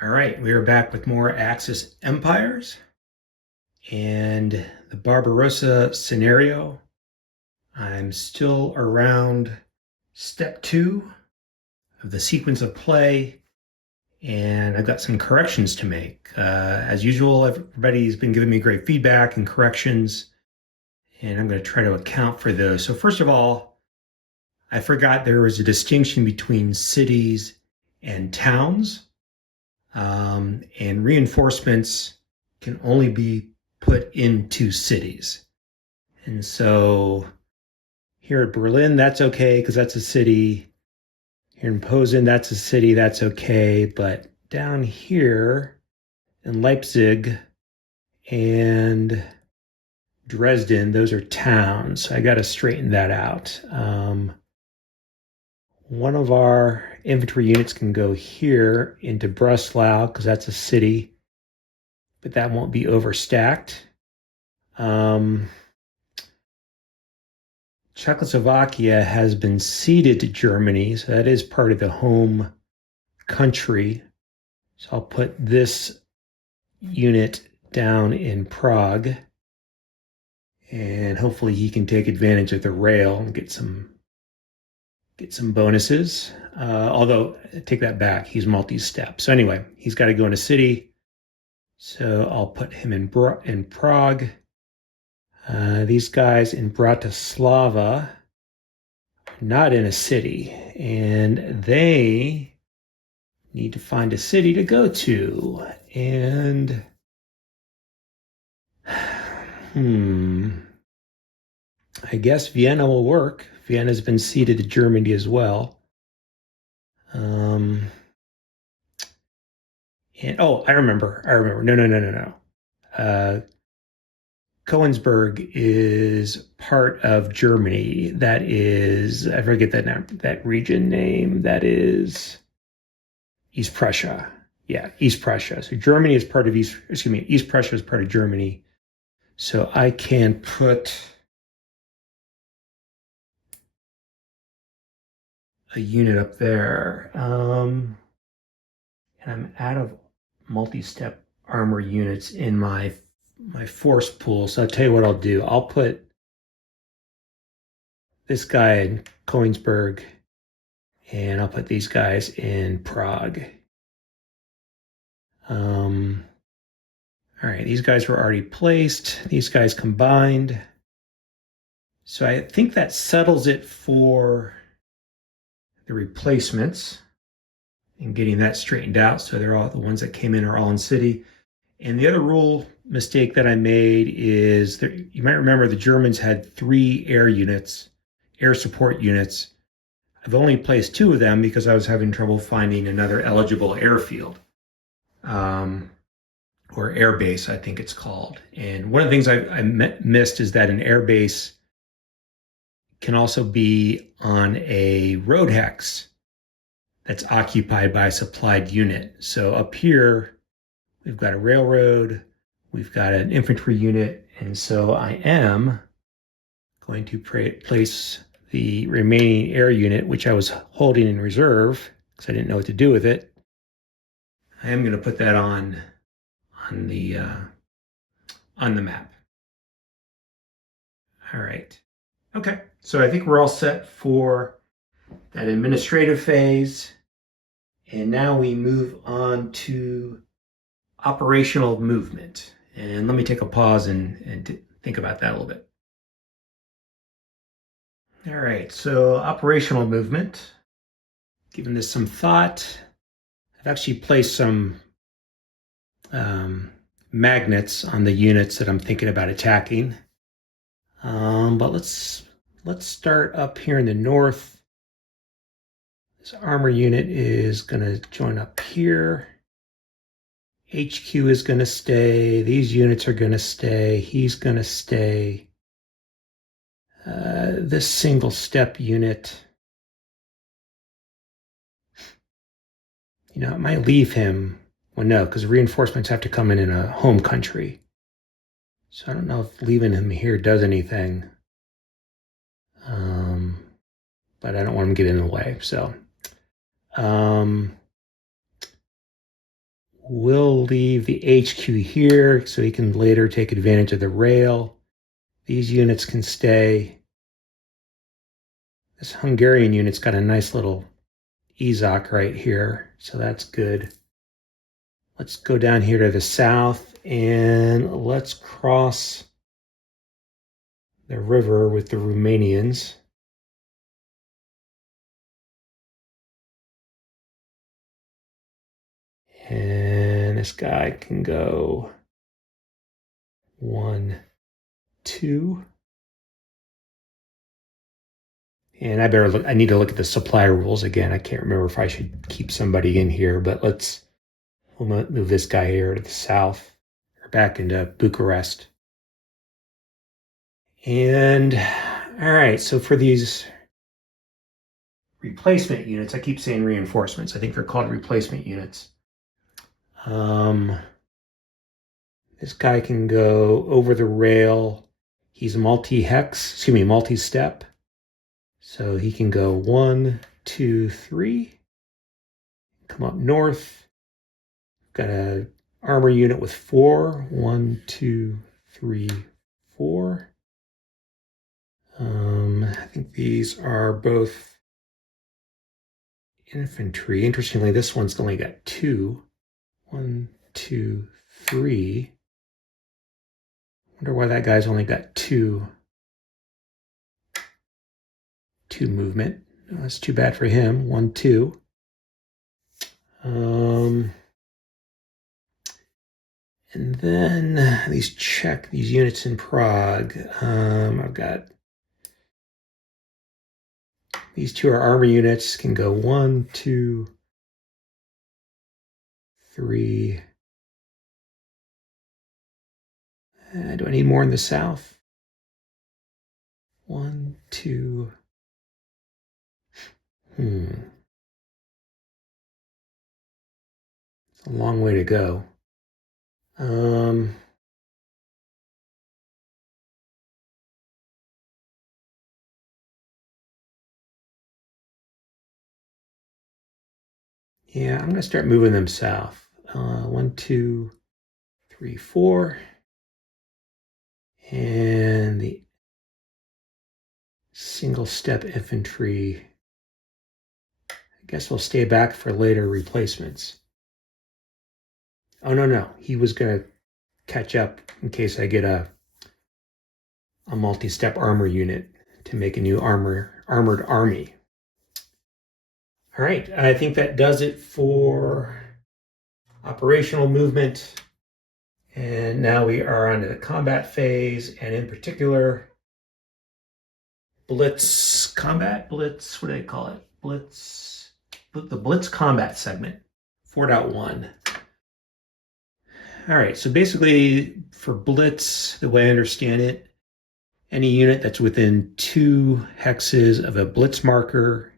All right, we are back with more Axis empires and the Barbarossa scenario. I'm still around step 2 of the sequence of play, and I've got some corrections to make. As usual, everybody's been giving me great feedback and corrections, and I'm going to try to account for those. So, first of all, I forgot there was a distinction between cities and towns. And reinforcements can only be put into cities. And so here at Berlin, that's okay because that's a city. Here in Posen, that's a city, that's okay. But down here in Leipzig and Dresden, those are towns. So I got to straighten that out. One of our infantry units can go here into Breslau because that's a city, but that won't be overstacked. Czechoslovakia has been ceded to Germany, so that is part of the home country. So I'll put this unit down in Prague, and hopefully he can take advantage of the rail and get some bonuses. Although, take that back, he's multi-step. So anyway, he's got to go in a city. So I'll put him in Prague. These guys in Bratislava are not in a city, and they need to find a city to go to. And I guess Vienna will work. Vienna's been ceded to Germany as well. And I remember. No. Königsberg is part of Germany. That is, I forget that region name. That is East Prussia. Yeah, East Prussia. So Germany is part of East Prussia is part of Germany. So I can put a unit up there. And I'm out of multi-step armor units in my force pool. So I'll tell you what I'll do. I'll put this guy in Königsberg, and I'll put these guys in Prague. All right, these guys were already placed. These guys combined. So I think that settles it for the replacements and getting that straightened out. So they're all the ones that came in are all in city. And the other rule mistake that I made is that you might remember the Germans had 3 air support units. I've only placed 2 of them because I was having trouble finding another eligible airfield, or air base, I think it's called. And one of the things I missed is that an air base can also be on a road hex that's occupied by a supplied unit. So up here, we've got a railroad, we've got an infantry unit, and so I am going to place the remaining air unit, which I was holding in reserve because I didn't know what to do with it. I am going to put that on the map. All right. Okay. So I think we're all set for that administrative phase. And now we move on to operational movement. And let me take a pause and think about that a little bit. All right, so operational movement. Given this some thought, I've actually placed some magnets on the units that I'm thinking about attacking. But let's start up here in the north. This armor unit is going to join up here. HQ is going to stay. These units are going to stay. He's going to stay. This single step unit, it might leave him. Well, no, because reinforcements have to come in a home country. So I don't know if leaving him here does anything. But I don't want him to get in the way. So We'll leave the HQ here so he can later take advantage of the rail. These units can stay. This Hungarian unit's got a nice little EZOC right here, so that's good. Let's go down here to the south and let's cross the river with the Romanians. And this guy can go 1, 2. And I need to look at the supply rules again. I can't remember if I should keep somebody in here, but we'll move this guy here to the south or back into Bucharest. And all right, so for these replacement units, I keep saying reinforcements. I think they're called replacement units. This guy can go over the rail. He's multi-step. So he can go 1, 2, 3. Come up north. Got an armor unit with 4. 1, 2, 3, 4. I think these are both infantry. Interestingly, this one's only got 2. 1, 2, 3. Wonder why that guy's only got 2 movement. Oh, that's too bad for him. 1, 2. And then these units in Prague. I've got these 2 are armor units, can go 1, 2, 3. Do I need more in the south? 1, 2. It's a long way to go. Yeah, I'm going to start moving them south. 1, 2, 3, 4. And the single step infantry, I guess we'll stay back for later replacements. Oh, no. He was going to catch up in case I get a multi-step armor unit to make a new armored army. All right, I think that does it for operational movement. And now we are on to the combat phase, and in particular, Blitz combat. Blitz, what do they call it? Blitz, the Blitz combat segment, 4.1. All right, so basically for Blitz, the way I understand it, any unit that's within 2 hexes of a Blitz marker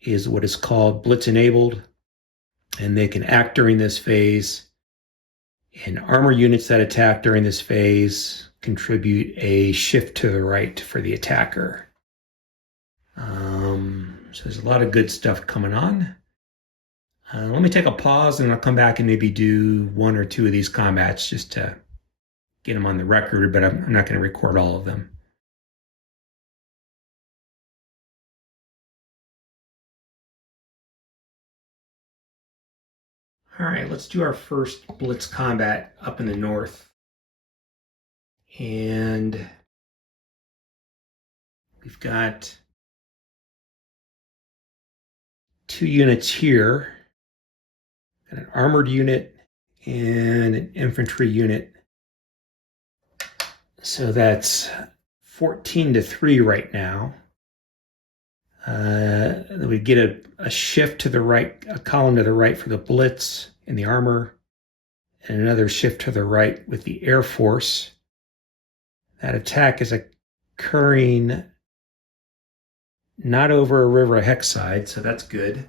is what is called Blitz enabled, and they can act during this phase. And armor units that attack during this phase contribute a shift to the right for the attacker. So there's a lot of good stuff coming on. Let me take a pause and I'll come back and maybe do 1 or 2 of these combats just to get them on the record, but I'm not going to record all of them. All right, let's do our first Blitz combat up in the north. And we've got 2 units here, an armored unit and an infantry unit. So that's 14-3 right now. We get a shift to the right, a column to the right for the Blitz and the armor, and another shift to the right with the Air Force. That attack is occurring not over a river hex side, so that's good.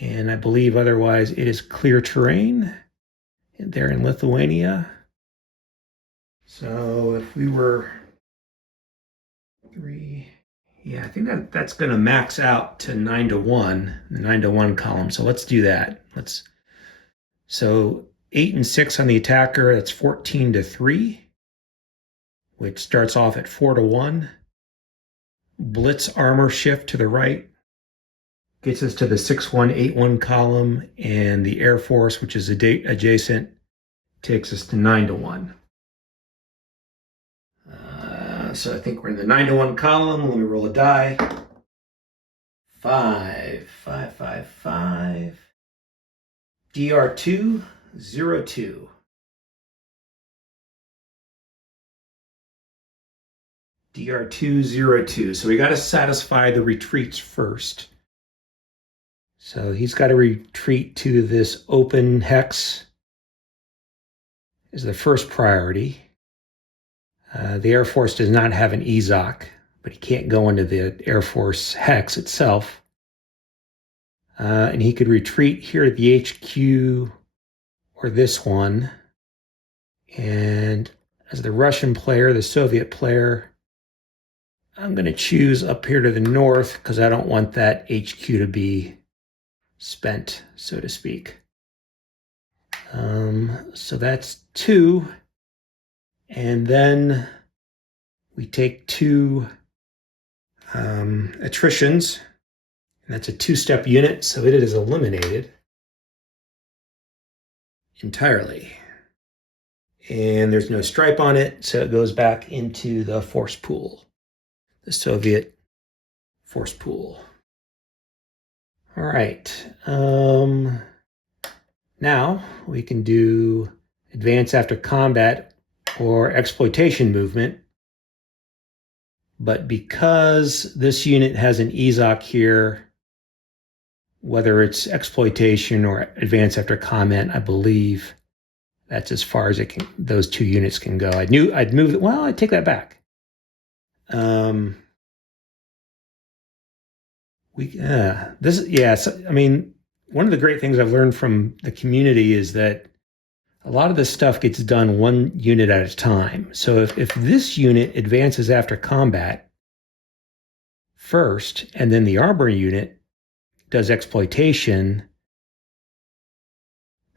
And I believe otherwise it is clear terrain there in Lithuania. So if we were 3, yeah, I think that's going to max out to 9-1, the 9-1 column. So let's do that. Let's So 8 and 6 on the attacker, that's 14 to 3, which starts off at 4 to 1. Blitz armor shift to the right gets us to the 6-1, 8-1 column, and the Air Force, which is adjacent, takes us to 9 to 1. So I think we're in the 9 to 1 column. Let me roll a die. 5, 5, 5, 5. DR2, 0, 2. DR2, 0, 2. So we got to satisfy the retreats first. So he's got to retreat to this open hex is the first priority. The Air Force does not have an EZOC, but he can't go into the Air Force hex itself. And he could retreat here at the HQ or this one. And as the Russian player, the Soviet player, I'm going to choose up here to the north because I don't want that HQ to be spent, so to speak. So that's 2. And then we take 2 attritions. And that's a 2-step unit, so it is eliminated entirely. And there's no stripe on it, so it goes back into the force pool, the Soviet force pool. All right. Now we can do advance after combat or exploitation movement. But because this unit has an EZOC here, whether it's exploitation or advance after combat, I believe that's as far as it can. Those 2 units can go. I'd move it. Well, I take that back. So, I mean, one of the great things I've learned from the community is that a lot of this stuff gets done 1 unit at a time. So if this unit advances after combat first, and then the armor unit does exploitation,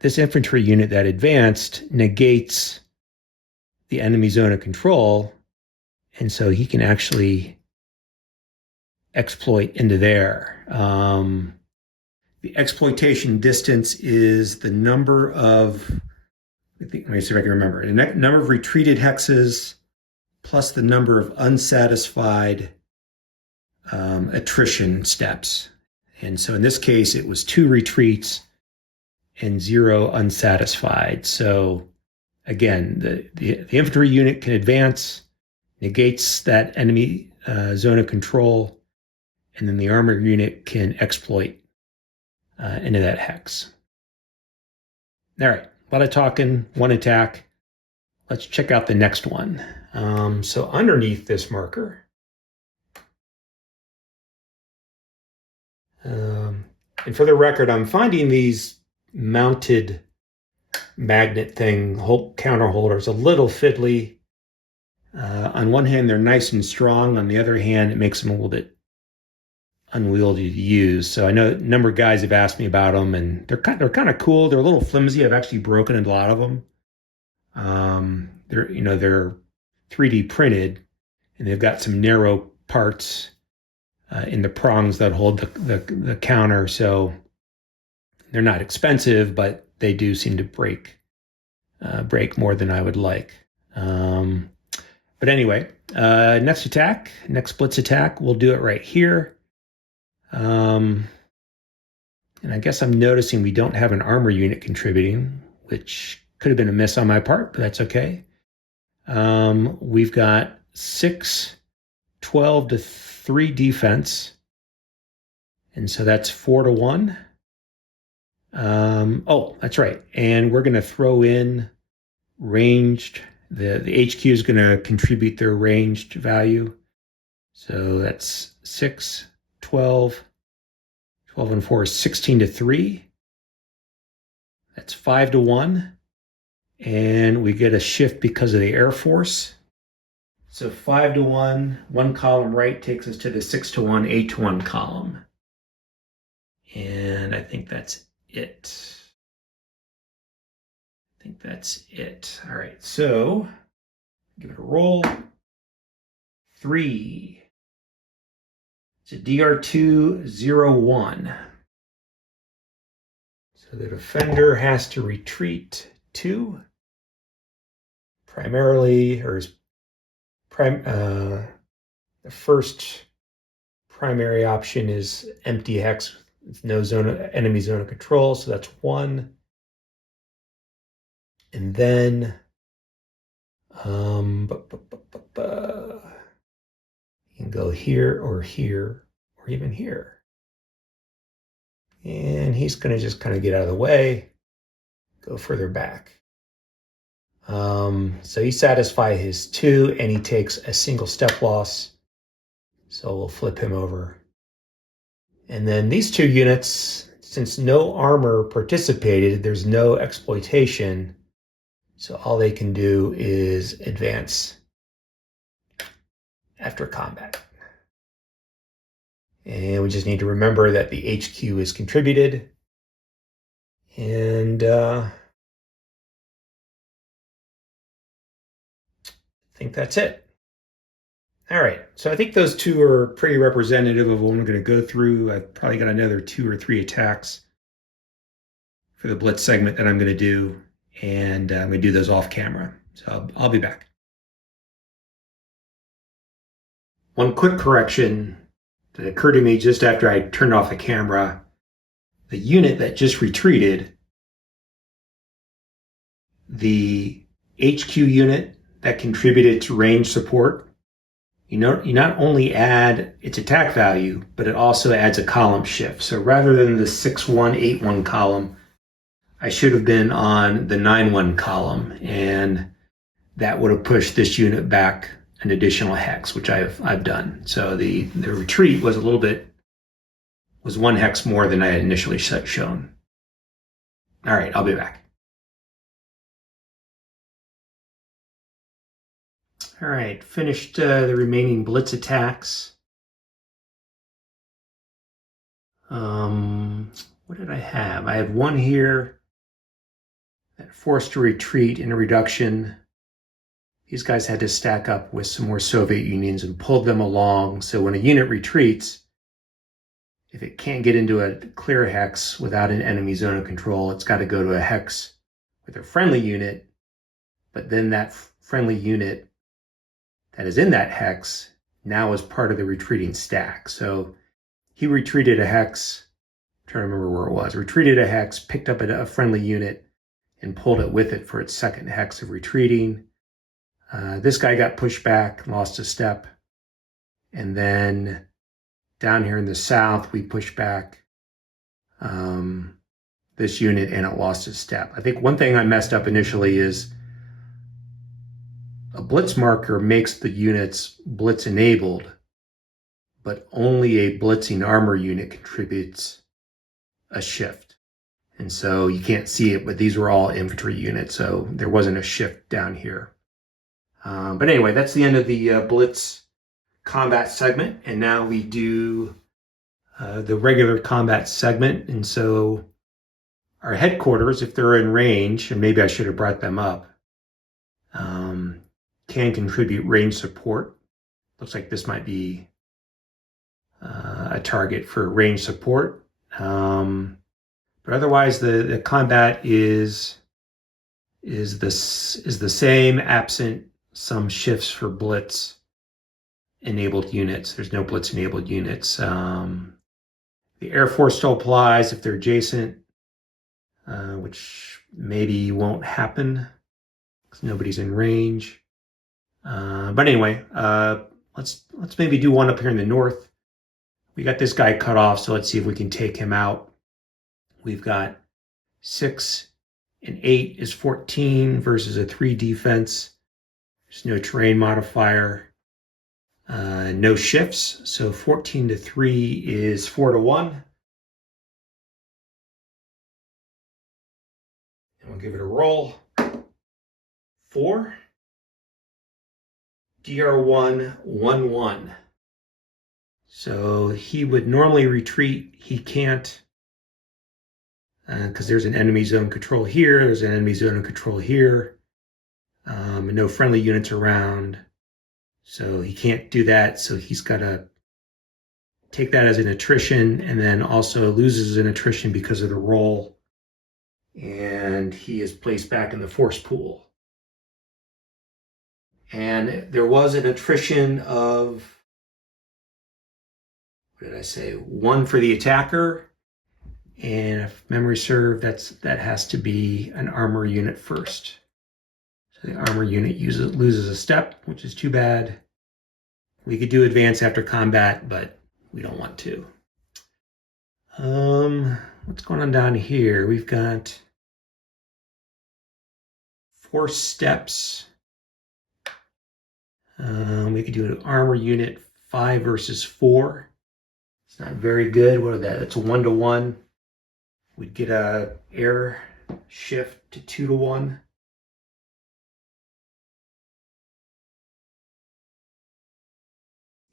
this infantry unit that advanced negates the enemy zone of control, and so he can actually exploit into there. The exploitation distance is the number of, let me see if I can remember, the number of retreated hexes plus the number of unsatisfied attrition steps. And so in this case, it was 2 retreats and 0 unsatisfied. So again, the infantry unit can advance, negates that enemy zone of control, and then the armor unit can exploit into that hex. All right, a lot of talking, 1 attack. Let's check out the next one. So underneath this marker, and for the record, I'm finding these mounted magnet counter holders a little fiddly. On one hand, they're nice and strong. On the other hand, it makes them a little bit unwieldy to use. So I know a number of guys have asked me about them, and they're kind of cool. They're a little flimsy. I've actually broken a lot of them. They're 3D printed, and they've got some narrow parts in the prongs that hold the counter. So they're not expensive, but they do seem to break more than I would like. But anyway, next Blitz attack, we'll do it right here. And I guess I'm noticing we don't have an armor unit contributing, which could have been a miss on my part, but that's okay. We've got 6, 12 to 3 defense. And so that's 4 to 1. That's right. And we're going to throw in ranged. The HQ is going to contribute their ranged value. So that's 6, 12 and 4 is 16 to 3. That's 5 to 1. And we get a shift because of the Air Force. So 5 to 1 column right takes us to the 6 to 1, 8 to 1 column. And I think that's it. think that's it. All right, so give it a roll. 3. It's a DR201. So the defender has to retreat 2. Primarily, or the first primary option is empty hex with no enemy zone of control, so that's 1. And then you can go here, or even here. And he's going to just kind of get out of the way, go further back. So he satisfies his 2, and he takes a single step loss. So we'll flip him over. And then these 2 units, since no armor participated, there's no exploitation. So all they can do is advance after combat. And we just need to remember that the HQ is contributed. And I think that's it. All right, so I think those 2 are pretty representative of what I'm going to go through. I've probably got another 2 or 3 attacks for the Blitz segment that I'm going to do, and I'm going to do those off camera. So I'll be back. One quick correction that occurred to me just after I turned off the camera. The unit that just retreated, the HQ unit that contributed to range support, you not only add its attack value, but it also adds a column shift. So rather than the 6-1, 8-1 column, I should have been on the 9-1 column, and that would have pushed this unit back an additional hex, which I've done. So the retreat was 1 hex more than I had initially shown. All right, I'll be back. All right, finished the remaining Blitz attacks. What did I have? I had 1 here that forced to retreat in a reduction. These guys had to stack up with some more Soviet Unions and pulled them along. So when a unit retreats, if it can't get into a clear hex without an enemy zone of control, it's got to go to a hex with a friendly unit. But then that friendly unit that is in that hex now is part of the retreating stack. So he retreated a hex, I'm trying to remember where it was, retreated a hex, picked up a friendly unit, and pulled it with it for its second hex of retreating. This guy got pushed back, lost a step. And then down here in the south, we pushed back this unit, and it lost a step. I think one thing I messed up initially is a Blitz marker makes the units Blitz enabled, but only a blitzing armor unit contributes a shift. And so you can't see it, but these were all infantry units, so there wasn't a shift down here. But anyway, that's the end of the Blitz combat segment, and now we do the regular combat segment. And so our headquarters, if they're in range, and maybe I should have brought them up, can contribute range support. Looks like this might be a target for range support. But otherwise, the combat is the same, absent some shifts for Blitz enabled units. There's no Blitz enabled units. The Air Force still applies if they're adjacent, which maybe won't happen because nobody's in range. But anyway, let's maybe do one up here in the north. We got this guy cut off, so let's see if we can take him out. We've got 6 and 8 is 14 versus a 3 defense. There's no terrain modifier, no shifts. So 14 to 3 is 4 to 1. And we'll give it a roll. 4. DR1, 1-1. So he would normally retreat. He can't because there's an enemy zone control here, there's an enemy zone control here, and no friendly units around. So he can't do that, so he's got to take that as an attrition, and then also loses an attrition because of the roll, and he is placed back in the force pool. And there was an attrition of, what did I say, 1 for the attacker, and if memory serves, that has to be an armor unit first. So the armor unit loses a step, which is too bad. We could do advance after combat, but we don't want to. What's going on down here? We've got 4 steps. We could do an armor unit 5 versus 4. It's not very good. What is that? It's a 1-to-1. We'd get a air shift to 2-to-1.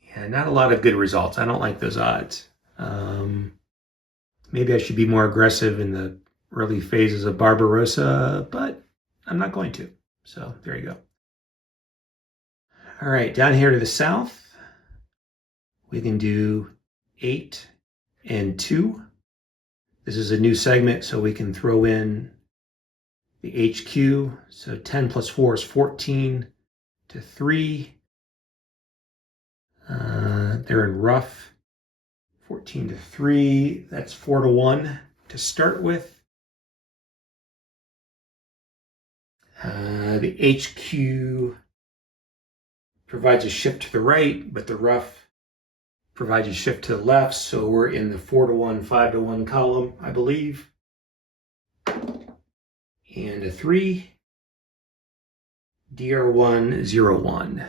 Yeah, not a lot of good results. I don't like those odds. Maybe I should be more aggressive in the early phases of Barbarossa, but I'm not going to. So there you go. All right, down here to the south, we can do 8 and 2. This is a new segment, so we can throw in the HQ. So 10 plus 4 is 14 to 3. They're in rough. 14 to 3. That's 4-to-1 to start with. The HQ provides a shift to the right, but the rough provides a shift to the left. So we're in the 4-to-1, 5-to-1 column, I believe. And a 3. DR1, 0-1.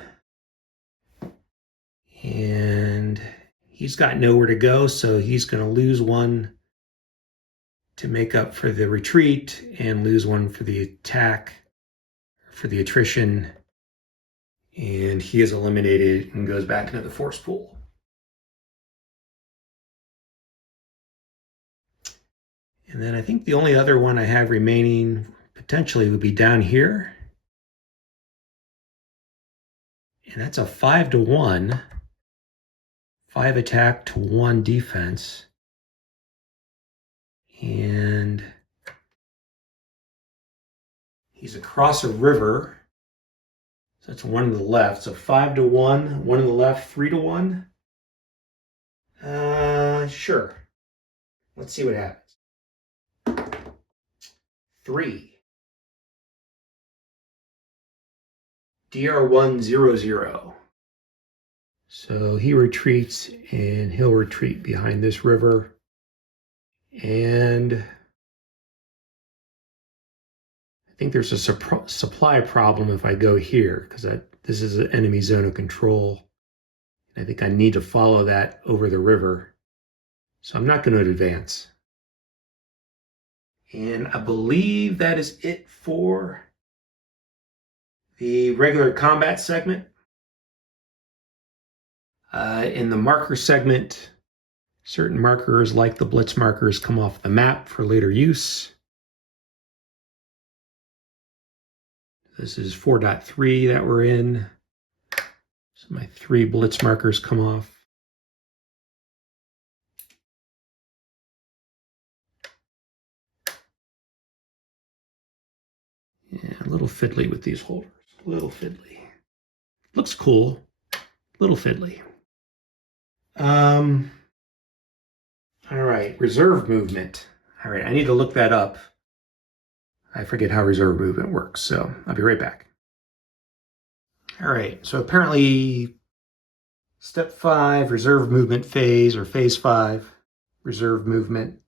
And he's got nowhere to go, so he's going to lose 1 to make up for the retreat and lose 1 for the attack, for the attrition. And he is eliminated and goes back into the force pool. And then I think the only other one I have remaining potentially would be down here. And that's a 5-to-1. 5 attack to 1 defense. And he's across a river. So that's 1 to the left. So 5-to-1, 1 to the left, 3-to-1. Sure. Let's see what happens. 3. DR1, 0-0. So he retreats, and he'll retreat behind this river. And I think there's a supply problem if I go here, because this is an enemy zone of control. I think I need to follow that over the river. So I'm not going to advance. And I believe that is it for the regular combat segment. In the marker segment, certain markers like the Blitz markers come off the map for later use. This is 4.3 that we're in. So my 3 Blitz markers come off. Yeah, a little fiddly with these holders. A little fiddly. Looks cool. A little fiddly. All right, reserve movement. All right, I need to look that up. I forget how reserve movement works, so I'll be right back. All right, so apparently step 5, reserve movement phase, or phase 5, reserve movement,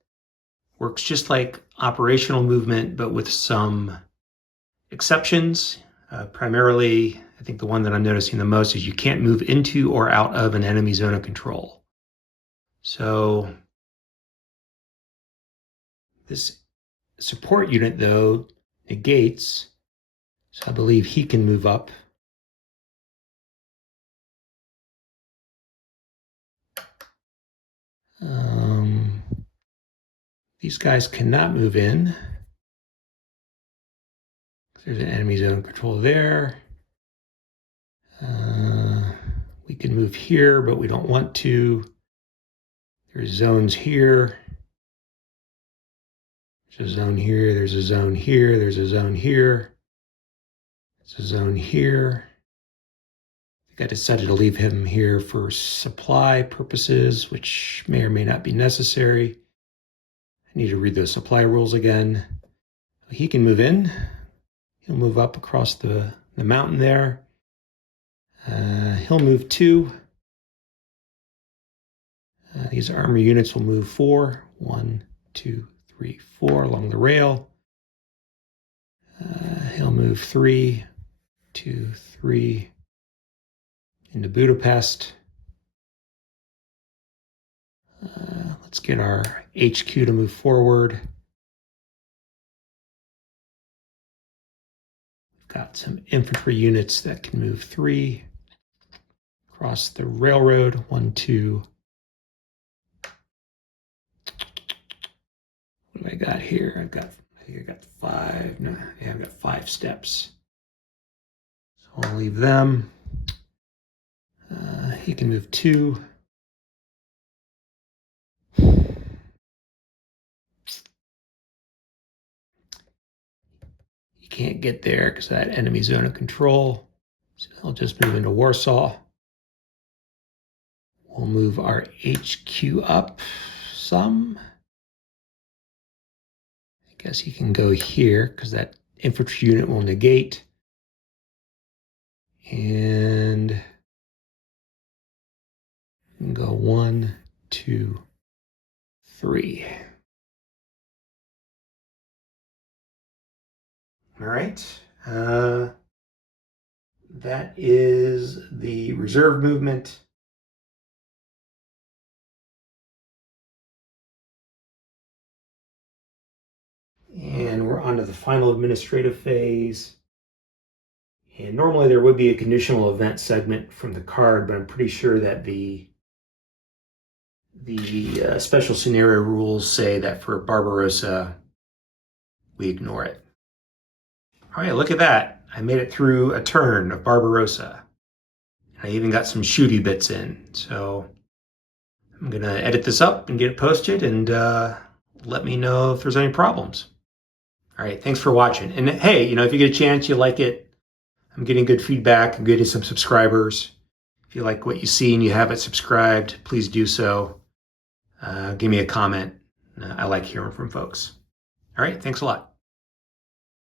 works just like operational movement, but with some exceptions. Primarily, I think the one that I'm noticing the most is you can't move into or out of an enemy zone of control. So this support unit, though, negates, so I believe he can move up. These guys cannot move in. There's an enemy zone control there. We can move here, but we don't want to. There's zones here. There's a zone here. There's a zone here. There's a zone here. There's a zone here. I think I decided to leave him here for supply purposes, which may or may not be necessary. I need to read those supply rules again. He can move in. He'll move up across the mountain there. He'll move 2. These armor units will move 4. 1, 2, 3, 4 along the rail. He'll move 3, 2, 3 into Budapest. Let's get our HQ to move forward. We've got some infantry units that can move 3 across the railroad. 1, 2. What do I got here? I think I got 5. No, yeah, I've got 5 steps. So I'll leave them. He can move 2. He can't get there because of that enemy zone of control. So he'll just move into Warsaw. We'll move our HQ up some. I guess he can go here because that infantry unit will negate. And we can go 1, 2, 3. All right. That is the reserve movement. And we're on to the final administrative phase. And normally there would be a conditional event segment from the card, but I'm pretty sure that the special scenario rules say that for Barbarossa, we ignore it. All right, look at that. I made it through a turn of Barbarossa. I even got some shooty bits in. So I'm going to edit this up and get it posted, and let me know if there's any problems. All right, thanks for watching. And hey, if you get a chance, you like it, I'm getting good feedback. I'm getting some subscribers. If you like what you see and you haven't subscribed, please do so. Give me a comment. I like hearing from folks. All right, thanks a lot.